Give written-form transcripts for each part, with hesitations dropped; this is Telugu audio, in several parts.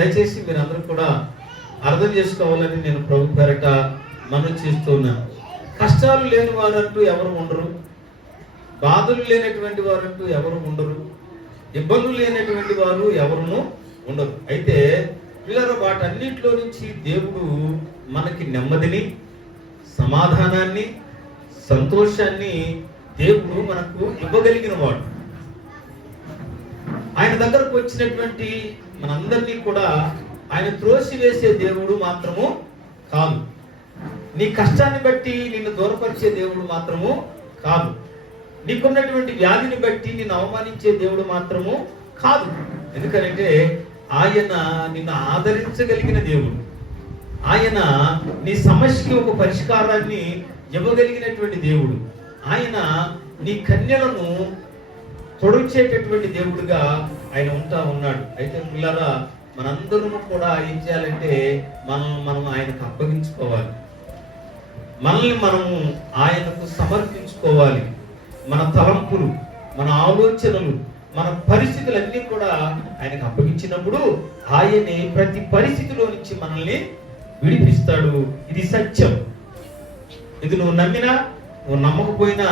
దయచేసి మీరందరూ కూడా అర్థం చేసుకోవాలని నేను ప్రభు పేరట మనవి చేస్తూ ఉన్నాను. కష్టాలు లేని వారంటూ ఎవరు ఉండరు, బాధలు లేనటువంటి వారంటూ ఎవరు ఉండరు, ఇబ్బందులు లేనటువంటి వారు ఎవరును ఉండరు. అయితే పిల్లలు వాటన్నిటిలో నుంచి దేవుడు మనకి నెమ్మదిని, సమాధానాన్ని, సంతోషాన్ని దేవుడు మనకు ఇవ్వగలిగిన వాడు. ఆయన దగ్గరకు వచ్చినటువంటి మనందరినీ కూడా ఆయన త్రోసివేసే దేవుడు మాత్రము కాదు. నీ కష్టాన్ని బట్టి నిన్ను దూరపరిచే దేవుడు మాత్రము కాదు. నీకున్నటువంటి వ్యాధిని బట్టి నిన్ను అవమానించే దేవుడు మాత్రము కాదు. ఎందుకంటే ఆయన నిన్ను ఆదరించగలిగిన దేవుడు. ఆయన నీ సమస్యకి ఒక పరిష్కారాన్ని ఇవ్వగలిగినటువంటి దేవుడు. ఆయన నీ కన్యలను తొడచేటటువంటి దేవుడుగా ఆయన ఉంటా ఉన్నాడు. అయితే పిల్లరా, మనందరము కూడా ఏం చేయాలంటే మనం ఆయనకు అప్పగించుకోవాలి. మనల్ని మనము ఆయనకు సమర్పించుకోవాలి. మన తలంపులు, మన ఆలోచనలు, మన పరిస్థితులన్నీ కూడా ఆయనకు అప్పగించినప్పుడు ఆయనే ప్రతి పరిస్థితిలో నుంచి మనల్ని విడిపిస్తాడు. ఇది సత్యం. ఇది నువ్వు నమ్మినా నువ్వు నమ్మకపోయినా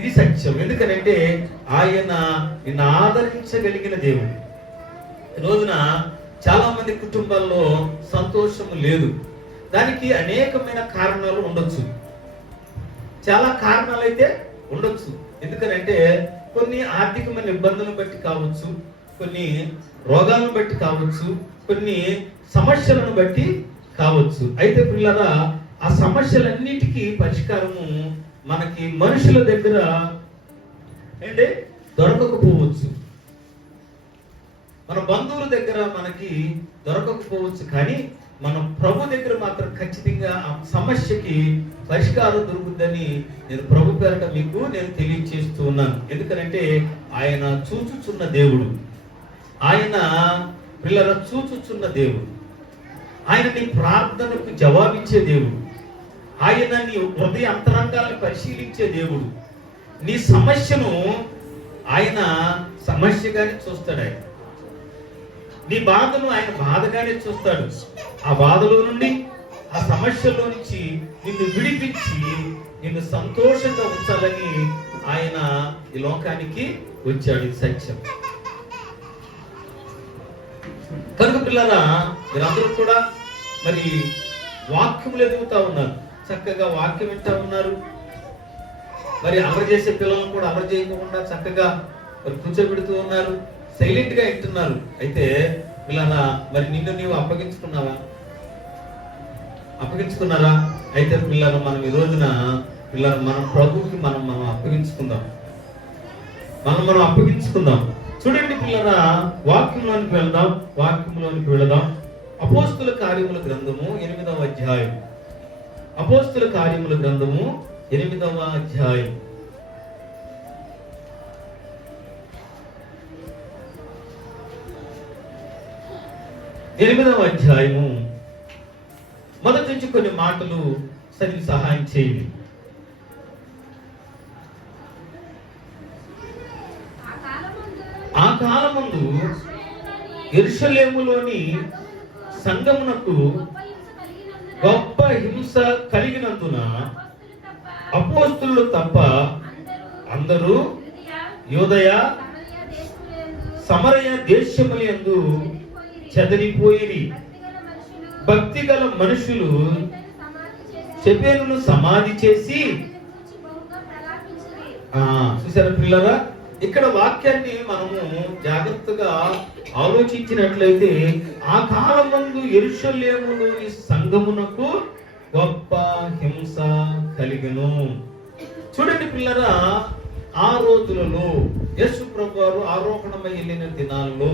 ఇది సత్యం. ఎందుకనంటే ఆయన నిన్ను ఆదరించగలిగిన దేవుడు. ఈ రోజున చాలా మంది కుటుంబాల్లో సంతోషము లేదు. దానికి అనేకమైన కారణాలు ఉండొచ్చు, చాలా కారణాలు అయితే ఉండొచ్చు. ఎందుకనంటే కొన్ని ఆర్థికమైన ఇబ్బందులను బట్టి కావచ్చు, కొన్ని రోగాలను బట్టి కావచ్చు, కొన్ని సమస్యలను బట్టి కావచ్చు. అయితే పిల్లరా, ఆ సమస్యలన్నిటికీ పరిష్కారము మనకి మనుషుల దగ్గర అంటే దొరకకపోవచ్చు, మన బంధువుల దగ్గర మనకి దొరకకపోవచ్చు, కానీ మన ప్రభు దగ్గర మాత్రం ఖచ్చితంగా ఆ సమస్యకి పరిష్కారం దొరుకుతుందని నేను ప్రభు పేరట మీకు నేను తెలియచేస్తూ ఉన్నాను. ఎందుకంటే ఆయన చూచుచున్న దేవుడు, ఆయన పిల్లల చూచుచున్న దేవుడు, ఆయన నీ ప్రార్థనకు జవాబిచ్చే దేవుడు, ఆయన నీ హృదయ అంతరంగాలను పరిశీలించే దేవుడు. నీ సమస్యను ఆయన సమస్యగానే చూస్తాడు. ఆయన నీ బాధను ఆయన బాధగానే చూస్తాడు. ఆ బాధలో నుండి, ఆ సమస్యలో నుంచి నిన్ను విడిపించి నిన్ను సంతోషంగా ఉంచాలని ఆయన ఈ లోకానికి వచ్చాడు. ఇది సత్యం. కనుక పిల్లరా, మీరందరూ కూడా మరి వాక్యములు ఎదుగుతా ఉన్నారు, చక్కగా వాక్యం వింటా ఉన్నారు. మరి అమలు చేసే పిల్లలను కూడా అమలు చేయకుండా చక్కగా మరి కూర్చోబెడుతూ ఉన్నారు, సైలెంట్ గా వింటున్నారు. అయితే పిల్లరా, మరి నిన్ను నీవు అప్పగించుకున్నారా? అయితే పిల్లలు మనం ఈ రోజున పిల్లలు మనం ప్రభువుకి మనం అప్పగించుకుందాం, మనం అప్పగించుకుందాం. చూడండి పిల్లరా, వాక్యంలోనికి వెళదాం. అపోస్తుల కార్యముల గ్రంథము 8వ అధ్యాయం. అపోస్తుల కార్యముల గ్రంథము 8వ అధ్యాయం. ఎనిమిదవ అధ్యాయము మొదటి నుంచి కొన్ని మాటలు చదివి సహాయం చేయండి. ఆ కాలమందు యెరూషలేములోని సంఘమునకు గొప్ప హింస కలిగినందున అపోస్తలులు తప్ప అందరూ యూదయ సమరయ దేశములందు చెదరిపోయిరి. భక్తిగల మనుషులు షెఫేరును సమాధి చేసి, చూసారా పిల్లరా, ఇక్కడ వాక్యాన్ని మనము జాగ్రత్తగా ఆలోచించినట్లయితే ఆ కాలమందు యెరూషలేములోని సంఘమునకు గొప్ప హింస కలిగెను. చూడండి పిల్లరా, ఆ రోజులలో యేసు ప్రభువారు ఆరోహణమై వెళ్ళిన దినాల్లో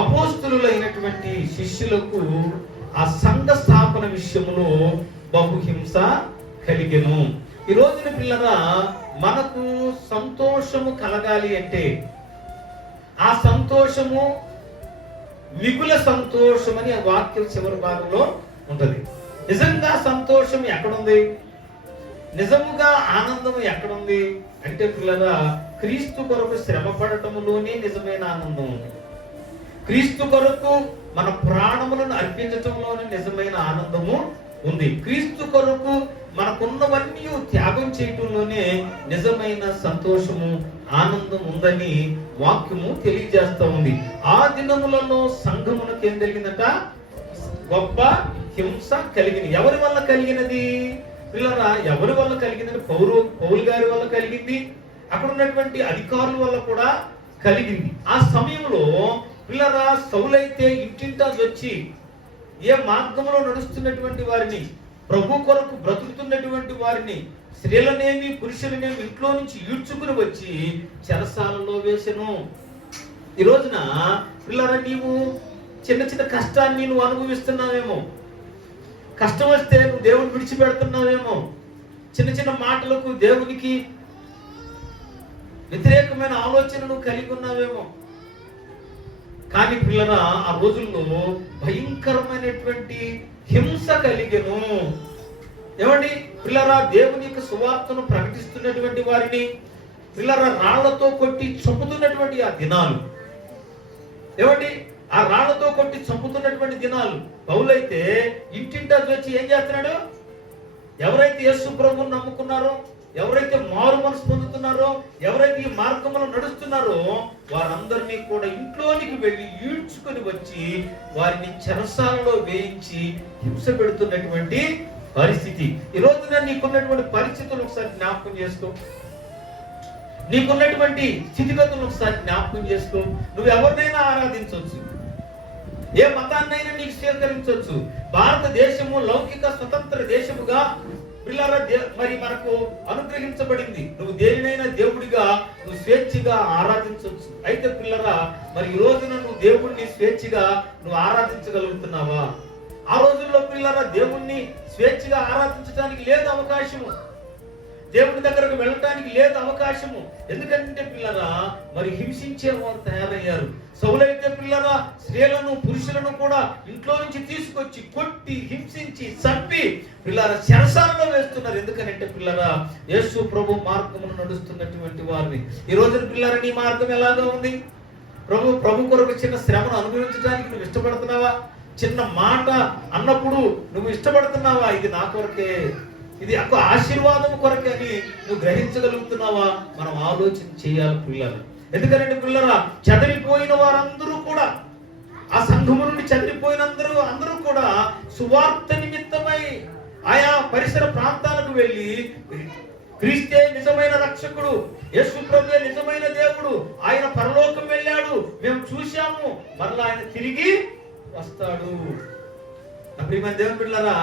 అపోస్తలులైనటువంటి శిష్యులకు ఆ సంఘ స్థాపన విషయంలో బహుహింస కలిగెను. ఈ రోజున పిల్లరా, మనకు సంతోషము కలగాలి అంటే ఆ సంతోషము మిగుల సంతోషమని ఆ వాక్యం చివరి భాగంలో ఉంటది. నిజంగా సంతోషం ఎక్కడుంది? నిజముగా ఆనందం ఎక్కడుంది అంటే పిల్లరా, క్రీస్తు కొరకు శ్రమ పడటములోనే నిజమైన ఆనందం ఉంది. క్రీస్తు కొరకు మన ప్రాణములను అర్పించటంలోనే నిజమైన ఆనందము ఉంది. క్రీస్తు కొరకు మనకున్నవన్నీ త్యాగం చేయటంలోనే నిజమైన సంతోషము, ఆనందం ఉందని వాక్యము తెలియజేస్తా ఉంది. ఆ దినములలో సంఘమునకు ఏం కలిగిందట? గొప్ప హింస కలిగింది. ఎవరి వల్ల కలిగినది పిల్లరా? ఎవరి వల్ల కలిగిందని? పౌలు గారి వల్ల కలిగింది. అక్కడ ఉన్నటువంటి అధికారుల వల్ల కూడా కలిగింది. ఆ సమయంలో పిల్లరా, సౌలైతే ఇంటింటా వచ్చి ఏ మార్గంలో నడుస్తున్నటువంటి వారిని, ప్రభు కొరకు బ్రతుకుతున్నటువంటి వారిని, స్త్రీలనేమి పురుషులనేమి ఇంట్లో నుంచి ఈడ్చుకుని వచ్చి చెరసాలలో వేసెను. ఈ రోజున పిల్లరా, నీవు చిన్న చిన్న కష్టాన్ని నువ్వు అనుభవిస్తున్నావేమో, కష్టం వస్తే నువ్వు దేవుని విడిచిపెడుతున్నావేమో, చిన్న చిన్న మాటలకు దేవునికి వ్యతిరేకమైన ఆలోచనను కలిగి ఉన్నావేమో. కానీ పిల్లరా, ఆ రోజుల్లో భయంకరమైనటువంటి హింస కలిగెను. ఏమండి పిల్లరా, దేవుని యొక్క సువార్తను ప్రకటిస్తున్నటువంటి వారిని పిల్లరా రాళ్లతో కొట్టి చంపుతున్నటువంటి ఆ దినాలు. ఏమండి, ఆ రాళ్లతో కొట్టి చంపుతున్నటువంటి దినాలు. పౌలైతే ఇంటింటా వచ్చి ఏం చేస్తున్నాడు? ఎవరైతే యేసు ప్రభువుని నమ్ముకున్నారో, ఎవరైతే మారు మనసు పొందుతున్నారో, ఎవరైతే ఈ మార్గంలో నడుస్తున్నారో వారందరినీ కూడా ఇంట్లోనికి వెళ్ళి ఈడ్చుకొని వచ్చి వారిని చెరసాలలో వేయించి హింస పెడుతున్నటువంటి పరిస్థితి. ఈ రోజున నీకున్నటువంటి పరిస్థితులు ఒకసారి జ్ఞాపకం చేసుకో. నీకున్నటువంటి స్థితిగతులను ఒకసారి జ్ఞాపకం చేసుకో. నువ్వు ఎవరినైనా ఆరాధించవచ్చు, ఏ మతాన్నైనా నీకు స్వీకరించవచ్చు. భారతదేశము లౌకిక స్వతంత్ర దేశముగా పిల్లరా మరి మనకు అనుగ్రహించబడింది. నువ్వు దేనినైనా దేవుడిగా నువ్వు స్వేచ్ఛగా ఆరాధించవచ్చు. అయితే పిల్లరా, మరి ఈ రోజున నువ్వు దేవుడిని స్వేచ్ఛగా నువ్వు ఆరాధించగలుగుతున్నావా? ఆ రోజుల్లో పిల్లరా దేవుణ్ణి స్వేచ్ఛగా ఆరాధించడానికి లేదు అవకాశము, దేవుని దగ్గరకు వెళ్ళటానికి లేదు అవకాశము. ఎందుకంటే పిల్లరా, మరి హింసించే వారు తయారయ్యారు. సౌలైతే పిల్లరా స్త్రీలను పురుషులను కూడా ఇంట్లో నుంచి తీసుకొచ్చి కొట్టి హింసించి చంపి పిల్లరా చెరసాలలో వేస్తున్నారు. ఎందుకంటే పిల్లరా, యేసు ప్రభు మార్గమును నడుస్తున్నటువంటి వారిని. ఈ రోజున పిల్లరా, నీ మార్గం ఎలాగా ఉంది? ప్రభు కొరకు చిన్న శ్రమను అనుభవించడానికి నువ్వు ఇష్టపడుతున్నావా? చిన్న మాట అన్నప్పుడు నువ్వు ఇష్టపడుతున్నావా? ఇది నా కొరకే, ఇది ఒక ఆశీర్వాదం కొరకే అని నువ్వు గ్రహించగలుగుతున్నావా? మనం ఆలోచన చేయాలి పిల్లలు. ఎందుకంటే పిల్లరా, చెదిరిపోయిన వారందరూ కూడా, ఆ సంఘము నుండి చెదిరిపోయిన అందరూ కూడా సువార్త నిమిత్తమై ఆయా పరిసర ప్రాంతాలకు వెళ్ళి క్రీస్తే నిజమైన రక్షకుడు, యేసు ప్రభువే నిజమైన దేవుడు, ఆయన పరలోకం వెళ్ళాడు, మేము చూశాము, మరలా ఆయన తిరిగి వస్తాడు. నా ప్రియమైన దేవుని పిల్లరా,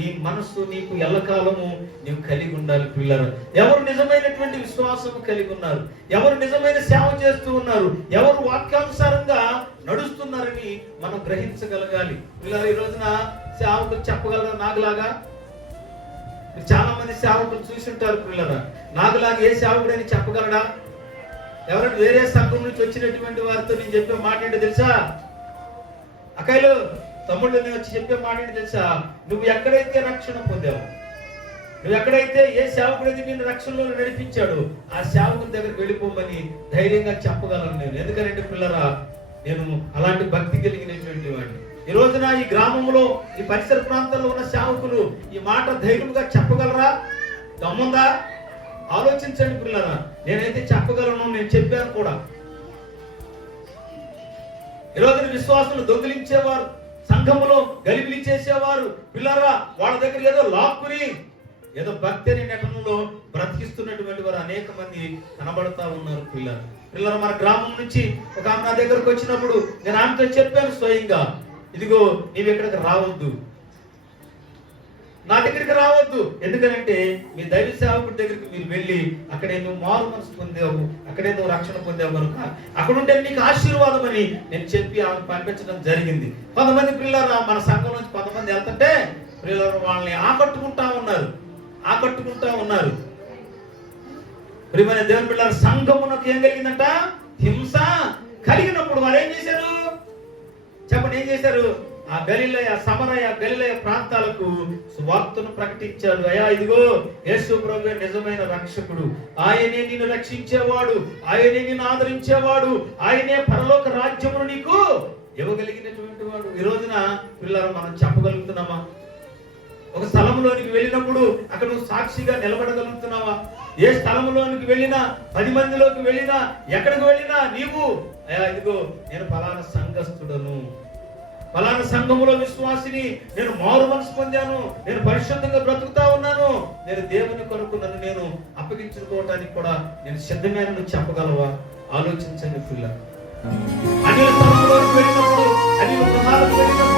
ఈ మనస్సు నీకు ఎల్లకాలము నీవు కలిగి ఉండాలి పిల్లరా. ఎవరు నిజమైనటువంటి విశ్వాసము కలిగి ఉన్నారు, ఎవరు నిజమైన సేవ చేస్తూ ఉన్నారు, ఎవరు వాక్యానుసారంగా నడుస్తున్నారని మనం గ్రహించగలగాలి పిల్లలు. ఈ రోజున సేవకులు చెప్పగలరా? నాకులాగా చాలా మంది సేవకులు చూసింటారు పిల్లరా. నాకులాగా ఏ సేవకుడని చెప్పగలడా? ఎవరైనా వేరే సంఘం నుంచి వచ్చినటువంటి వారితో నేను చెప్పే మాట ఏంటో తెలుసా? అక్కలు తమ్ముళ్ళు వచ్చి చెప్పే మాట ఏంటి తెలుసా? నువ్వు ఎక్కడైతే రక్షణ పొందావు, నువ్వు ఎక్కడైతే ఏ సేవకుడైతే నిన్ను రక్షణలో నడిపించాడు, ఆ సేవకుని దగ్గరికి వెళ్ళిపోమని ధైర్యంగా చెప్పగలను నేను. ఎందుకంటే పిల్లరా, నేను అలాంటి భక్తి కలిగినటువంటి వాడిని. ఈ రోజున ఈ గ్రామంలో, ఈ పరిసర ప్రాంతాల్లో ఉన్న సేవకులు ఈ మాట ధైర్యంగా చెప్పగలరా? దమ్ముందా? ఆలోచించండి పిల్లరా. నేనైతే చెప్పగలను, నేను చెప్పాను కూడా. ఈ రోజున విశ్వాసులు దొంగిలించేవారు, సంఘములో గలిబిలి చేసేవారు పిల్లరా, వాళ్ళ దగ్గర ఏదో లాక్కుని ఏదో భక్తి అనే నటనలో బ్రతికిస్తున్నటువంటి వారు అనేక మంది కనబడతా ఉన్నారు పిల్లలు. మన గ్రామం నుంచి ఒక ఆమె నా దగ్గరకు వచ్చినప్పుడు నేను ఆమెతో చెప్పాను స్వయంగా, ఇదిగో నీవు ఇక్కడికి రావద్దు, నా దగ్గరికి రావద్దు. ఎందుకంటే మీ దైవ సేవకుడి దగ్గరికి మీరు వెళ్ళి అక్కడే నువ్వు మారు మనసు పొందావు, అక్కడే నువ్వు రక్షణ పొందావు కనుక అక్కడుంటే నీకు ఆశీర్వాదం అని నేను చెప్పి ఆమె పంపించడం జరిగింది. కొంతమంది పిల్లలు మన సంఘం నుంచి కొంతమంది వెళ్తుంటే పిల్లలు వాళ్ళని ఆకట్టుకుంటా ఉన్నారు. ప్రియమైన దేవుని పిల్లలు, సంఘమునకు ఏం కలిగిందంట? హింస కలిగినప్పుడు వారు ఏం చేశారు చెప్పండి? ఏం చేశారు? ఆ గలిలయ, సమరయ, గలిలయ ప్రాంతాలకు సువార్తను ప్రకటించాడు. అయ్యా ఇదిగో యేసు ప్రభువే నిజమైన రక్షకుడు, ఆయనే నిన్ను రక్షించేవాడు, ఆయనే నిన్ను ఆదరించేవాడు, ఆయనే పరలోక రాజ్యమును నీకు ఇవ్వగలిగినటువంటి వాడు. ఈ రోజున పిల్లలు మనం చెప్పగలుగుతున్నామా? ఒక స్థలంలోనికి వెళ్ళినప్పుడు అక్కడ నువ్వు సాక్షిగా నిలబడగలుగుతున్నావా? ఏ స్థలంలోనికి వెళ్ళినా, 10 మందిలోకి వెళ్ళినా, ఎక్కడికి వెళ్ళినా నీవు ఇదిగో నేను ఫలానా సంఘస్థుడను, ఫలానా సంఘములో విశ్వాసిని, నేను మారు మనసు పొందాను, నేను పరిశుద్ధంగా బ్రతుకుతా ఉన్నాను, నేను దేవుని కొరకు నన్ను నేను అప్పగించుకోవటానికి కూడా నేను సిద్ధమైన నువ్వు చెప్పగలవా? ఆలోచించండి పిల్లలు. అన్యుల స్థలంలోకి వెళ్ళినప్పుడు, అన్యుల గృహాలకు వెళ్ళినప్పుడు